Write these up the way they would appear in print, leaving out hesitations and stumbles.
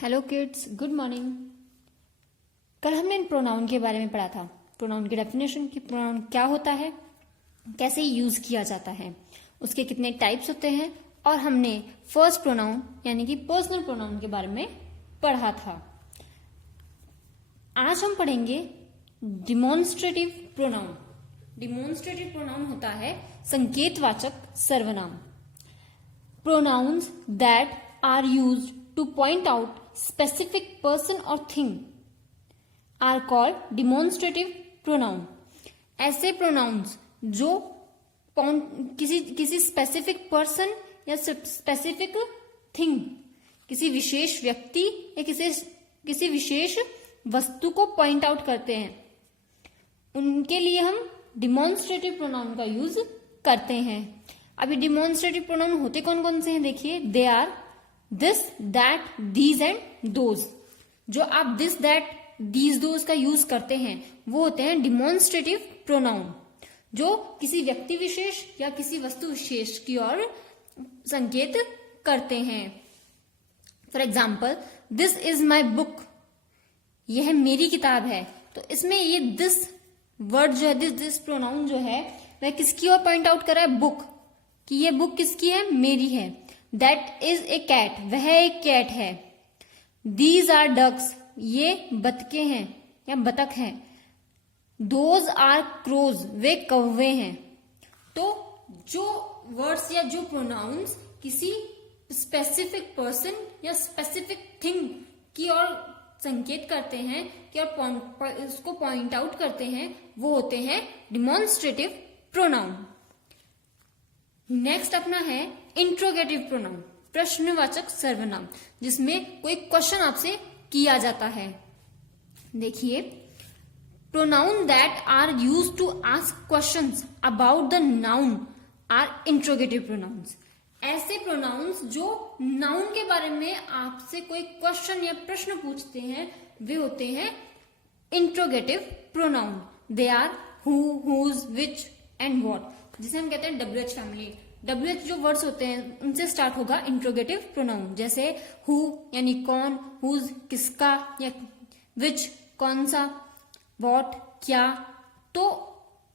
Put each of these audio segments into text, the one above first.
Hello kids, good morning. कल हमने pronoun के बारे में पढ़ा था। प्रोनाउन की डेफिनेशन कि प्रोनाउन क्या होता है, कैसे यूज किया जाता है, उसके कितने टाइप्स होते हैं, और हमने फर्स्ट प्रोनाउन यानी कि पर्सनल प्रोनाउन के बारे में पढ़ा था। आज हम पढ़ेंगे डिमॉन्स्ट्रेटिव प्रोनाउन। डिमॉन्स्ट्रेटिव प्रोनाउन होता है संकेतवाचक सर्वनाम। Pronouns that are used to point out specific person or thing are called demonstrative pronoun। ऐसे pronouns जो किसी स्पेसिफिक पर्सन या स्पेसिफिक थिंग, किसी विशेष व्यक्ति या किसी विशेष वस्तु को पॉइंट आउट करते हैं, उनके लिए हम डिमॉन्स्ट्रेटिव प्रोनाउन का यूज करते हैं। अभी डिमॉन्स्ट्रेटिव प्रोनाउन होते कौन कौन से हैं देखिए। They are this, that, these and those. जो आप दिस, दैट, दीज, दोज का यूज करते हैं वो होते हैं डिमॉन्स्ट्रेटिव प्रोनाउन, जो किसी व्यक्ति विशेष या किसी वस्तु विशेष की ओर संकेत करते हैं। For example, this is my book, यह मेरी किताब है। तो इसमें ये दिस वर्ड जो है, दिस प्रोनाउन जो है वह किसकी ओर पॉइंट आउट कर रहा है? बुक, कि ये बुक किसकी है? मेरी है। दैट इज ए कैट, वह एक कैट है। दीज आर डक्स, ये बतके हैं या बतख हैं। दोज आर क्रोज, वे कौवे हैं। तो जो वर्ड्स या जो प्रोनाउंस किसी स्पेसिफिक पर्सन या स्पेसिफिक थिंग की ओर संकेत करते हैं, कि और उसको पॉइंट आउट करते हैं, वो होते हैं डिमॉन्स्ट्रेटिव प्रोनाउन। नेक्स्ट अपना है इंट्रोगेटिव प्रोनाउन, प्रश्नवाचक सर्वनाम, जिसमें कोई क्वेश्चन आपसे किया जाता है। देखिए, pronoun that are used to ask questions about the noun are interrogative pronouns. ऐसे प्रोनाउंस जो नाउन के बारे में आपसे कोई क्वेश्चन या प्रश्न पूछते हैं, वे होते हैं interrogative pronoun. They are who, whose, which and what, जिसे हम कहते हैं WH फैमिली। WH जो वर्ड्स होते हैं उनसे स्टार्ट होगा इंट्रोगेटिव प्रोनाउन, जैसे हु यानी कौन, हुज किसका, या विच कौन सा, व्हाट क्या, तो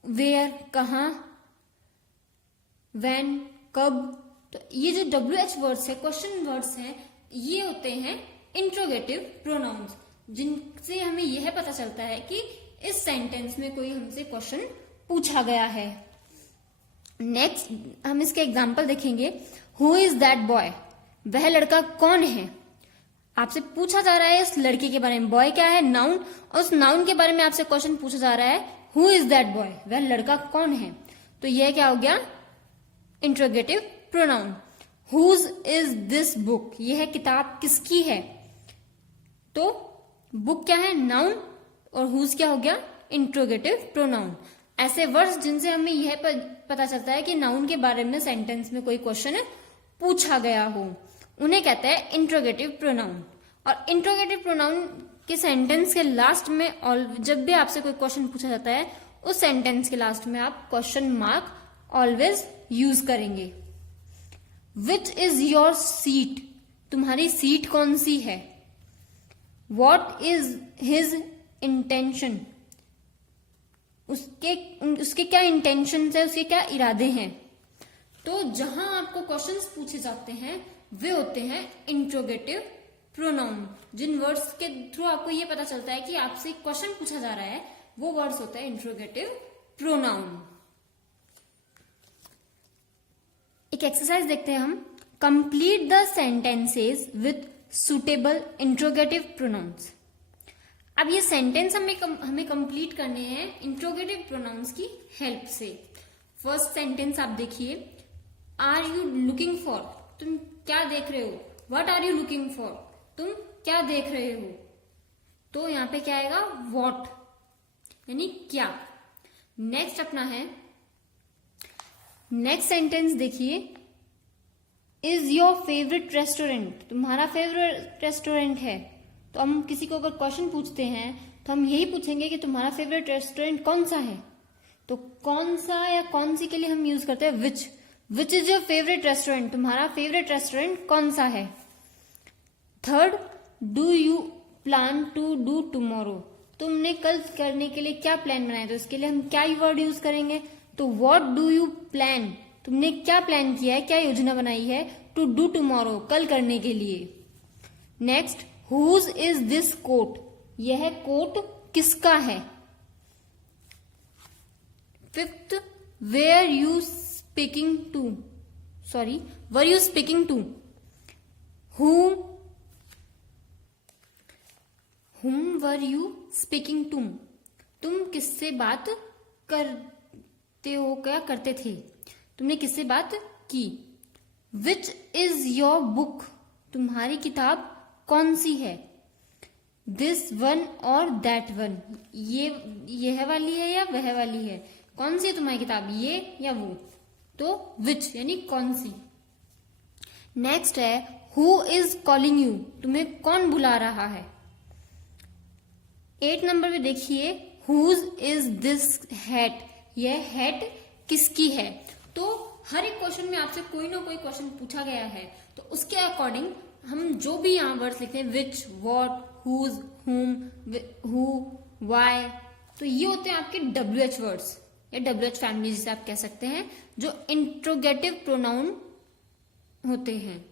वेयर कहाँ, व्हेन कब। तो ये जो WH वर्ड्स है, क्वेश्चन वर्ड्स हैं, ये होते हैं इंट्रोगेटिव प्रोनाउंस, जिनसे हमें यह पता चलता है कि इस सेंटेंस में कोई हमसे क्वेश्चन पूछा गया है। नेक्स्ट हम इसके एग्जाम्पल देखेंगे। हु इज दैट बॉय, वह लड़का कौन है। आपसे पूछा जा रहा है इस लड़के के बारे में। बॉय क्या है? नाउन। और उस नाउन के बारे में आपसे क्वेश्चन पूछा जा रहा है, हु इज दैट बॉय, वह लड़का कौन है। तो यह क्या हो गया? Interrogative pronoun. Whose is this book, यह किताब किसकी है। तो बुक क्या है? नाउन, और हुज क्या हो गया? Interrogative pronoun. ऐसे वर्ड्स जिनसे हमें यह पता चलता है कि नाउन के बारे में सेंटेंस में कोई क्वेश्चन पूछा गया हो, उन्हें कहते हैं इंट्रोगेटिव प्रोनाउन। और इंट्रोगेटिव प्रोनाउन के सेंटेंस के लास्ट में, और जब भी आपसे कोई क्वेश्चन पूछा जाता है, उस सेंटेंस के लास्ट में आप क्वेश्चन मार्क ऑलवेज यूज करेंगे। विच इज योर सीट, तुम्हारी सीट कौन सी है। वॉट इज हिज इंटेंशन, उसके क्या इंटेंशन है, उसके क्या इरादे हैं। तो जहां आपको क्वेश्चंस पूछे जाते हैं वे होते हैं इंट्रोगेटिव प्रोनाउन। जिन वर्ड्स के थ्रू आपको ये पता चलता है कि आपसे क्वेश्चन पूछा जा रहा है, वो वर्ड्स होते हैं इंट्रोगेटिव प्रोनाउन। एक एक्सरसाइज देखते हैं हम। Complete the sentences with suitable interrogative pronounce. अब ये सेंटेंस हमें कंप्लीट करने हैं इंट्रोगेटिव प्रोनाउंस की हेल्प से। फर्स्ट सेंटेंस आप देखिए। आर यू लुकिंग फॉर, तुम क्या देख रहे हो। What are you looking for, तुम क्या देख रहे हो। तो यहां पे क्या आएगा? व्हाट, यानी क्या। नेक्स्ट अपना है, नेक्स्ट सेंटेंस देखिए। इज योर फेवरेट रेस्टोरेंट, तुम्हारा फेवरेट रेस्टोरेंट है। तो हम किसी को अगर क्वेश्चन पूछते हैं तो हम यही पूछेंगे कि तुम्हारा फेवरेट रेस्टोरेंट कौन सा है। तो कौन सा या कौन सी के लिए हम यूज करते हैं which. Which is your favourite restaurant, तुम्हारा फेवरेट रेस्टोरेंट कौन सा है। Third, do you plan to do tomorrow, तुमने कल करने के लिए क्या प्लान बनाया, तो इसके लिए हम क्या वर्ड यूज करेंगे, तो व्हाट डू यू प्लान, तुमने क्या प्लान किया है, क्या योजना बनाई है, टू डू टुमारो, कल करने के लिए। Next, whose is this coat, यह कोट किसका है। Fifth, where you speaking to, sorry were you speaking to, whom were you speaking to, तुम किससे बात करते हो, क्या करते थे, तुमने किससे बात की। Which is your book, तुम्हारी किताब कौन सी है। This one और that one, यह वाली है या वह वाली है, कौन सी है तुम्हारी किताब, ये या वो, तो which यानी कौन सी। नेक्स्ट है who is calling you, तुम्हें कौन बुला रहा है। 8 नंबर पे देखिए whose is this hat, यह हैट किसकी है। तो हर एक क्वेश्चन में आपसे कोई ना कोई क्वेश्चन पूछा गया है, तो उसके अकॉर्डिंग हम जो भी यहाँ वर्ड्स लिखते हैं विच, वॉट, हुज, हुम, हु, वाई, तो ये होते हैं आपके WH वर्ड्स या WH फैमिली जिसे आप कह सकते हैं, जो इंट्रोगेटिव प्रोनाउन होते हैं।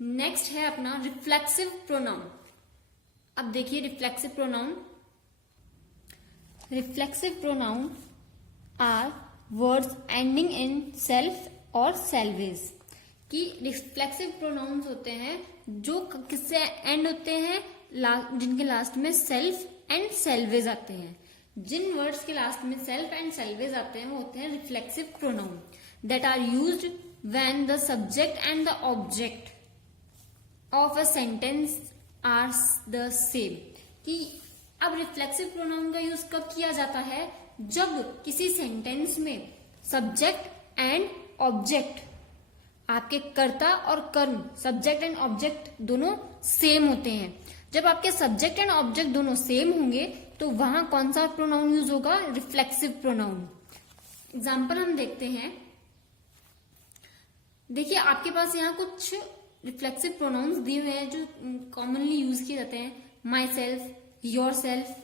नेक्स्ट है अपना रिफ्लेक्सिव प्रोनाउन। अब देखिए reflexive pronoun, reflexive pronoun are words ending in self और सेल्वेज, कि रिफ्लेक्सिव प्रोनाउंस होते हैं जो किससे एंड होते हैं, जिनके लास्ट में सेल्फ एंड सेल्वेज आते हैं। जिन वर्ड्स के लास्ट में सेल्फ एंड सेल्वेज आते हैं वो होते हैं reflexive pronoun that are used when the subject and the object of a sentence are the same. कि अब रिफ्लेक्सिव प्रोनाउन का यूज कब किया जाता है, जब किसी सेंटेंस में सब्जेक्ट एंड ऑब्जेक्ट, आपके कर्ता और कर्म, सब्जेक्ट एंड ऑब्जेक्ट दोनों सेम होते हैं। जब आपके सब्जेक्ट एंड ऑब्जेक्ट दोनों सेम होंगे तो वहां कौन सा प्रोनाउन यूज होगा, रिफ्लेक्सिव प्रोनाउन। एग्जाम्पल हम देखते हैं, देखिए आपके पास यहाँ कुछ रिफ्लेक्सिव प्रोनाउंस दिए हुए हैं जो कॉमनली यूज किए जाते हैं। My self, your self,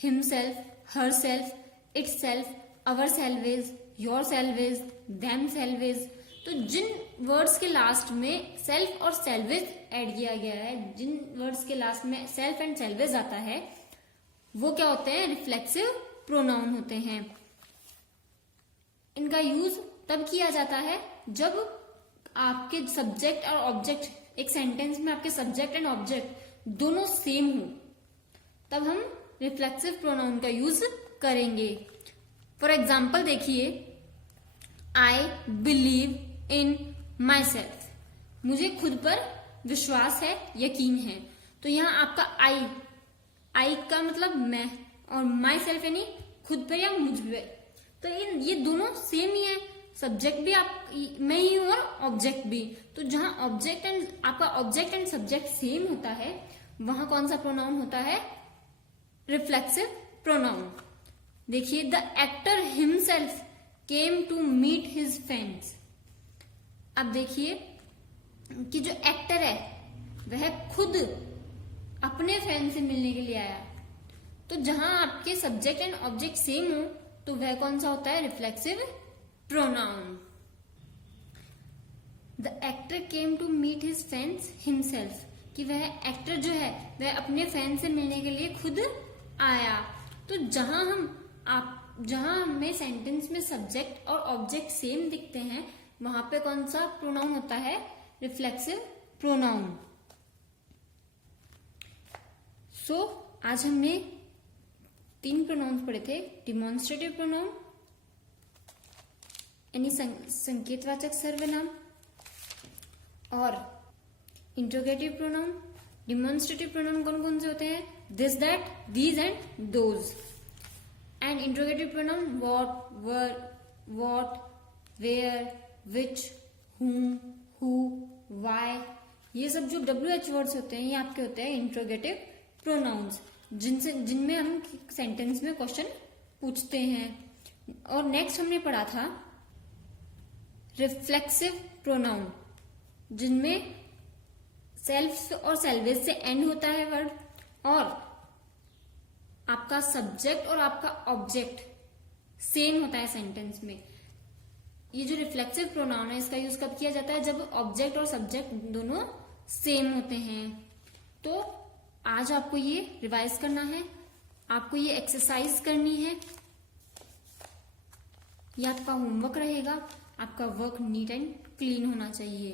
him self, her self, it's self, our salvage, your salvage, them salvage. तो जिन वर्ड्स के लास्ट में सेल्फ और सेल्वेज ऐड किया गया है, जिन वर्ड्स के लास्ट में सेल्फ एंड सेल्वेज आता है, वो क्या होते हैं, रिफ्लेक्सिव प्रोनाउन होते हैं। इनका यूज तब किया जाता है जब आपके सब्जेक्ट और ऑब्जेक्ट, एक सेंटेंस में आपके सब्जेक्ट एंड ऑब्जेक्ट दोनों सेम हो, तब हम रिफ्लेक्सिव प्रोनाउन का यूज करेंगे। फॉर एग्जाम्पल देखिए, I believe in my self, मुझे खुद पर विश्वास है, यकीन है। तो यहाँ आपका आई का मतलब मैं, और माई सेल्फ यानी खुद पर या मुझ पर, तो ये दोनों सेम ही है, सब्जेक्ट भी आप मैं ही हूं और ऑब्जेक्ट भी। तो जहां ऑब्जेक्ट एंड आपका ऑब्जेक्ट एंड सब्जेक्ट सेम होता है, वहां कौन सा प्रोनाउन होता है, रिफ्लेक्सिव प्रोनाउन। देखिए, the actor himself came to meet his friends. अब देखिए कि जो एक्टर है वह खुद अपने फ्रेंड से मिलने के लिए आया, तो जहां आपके सब्जेक्ट एंड ऑब्जेक्ट सेम हो तो वह कौन सा होता है, reflexive pronoun. The actor came to meet his friends himself, कि वह एक्टर जो है वह अपने फ्रेंड से मिलने के लिए खुद आया। तो जहां हमें सेंटेंस में सब्जेक्ट और ऑब्जेक्ट सेम दिखते हैं, वहां पे कौन सा प्रोनाउन होता है, रिफ्लेक्सिव प्रोनाउन। सो आज हमने 3 प्रोनाउंस पढ़े थे, डिमॉन्स्ट्रेटिव प्रोनाउन यानी संकेतवाचक सर्वनाम, और इंट्रोगेटिव प्रोनाउन। डिमॉन्स्ट्रेटिव प्रोनाउन कौन कौन से होते हैं, this, that, these and those. And interrogative pronoun what, were, what, where, which, whom, who, why, ये सब जो WH वर्ड्स होते हैं ये आपके होते हैं इंट्रोगेटिव प्रोनाउंस, जिनमें हम सेंटेंस में क्वेश्चन पूछते हैं। और नेक्स्ट हमने पढ़ा था रिफ्लेक्सिव प्रोनाउन, जिनमें सेल्फ और सेल्वेज से एंड होता है वर्ड, और आपका सब्जेक्ट और आपका ऑब्जेक्ट सेम होता है सेंटेंस में। ये जो रिफ्लेक्सिव प्रोनाउन है इसका यूज कब किया जाता है, जब ऑब्जेक्ट और सब्जेक्ट दोनों सेम होते हैं। तो आज आपको ये रिवाइज करना है, आपको ये एक्सरसाइज करनी है, ये आपका होमवर्क रहेगा। आपका वर्क नीट एंड क्लीन होना चाहिए।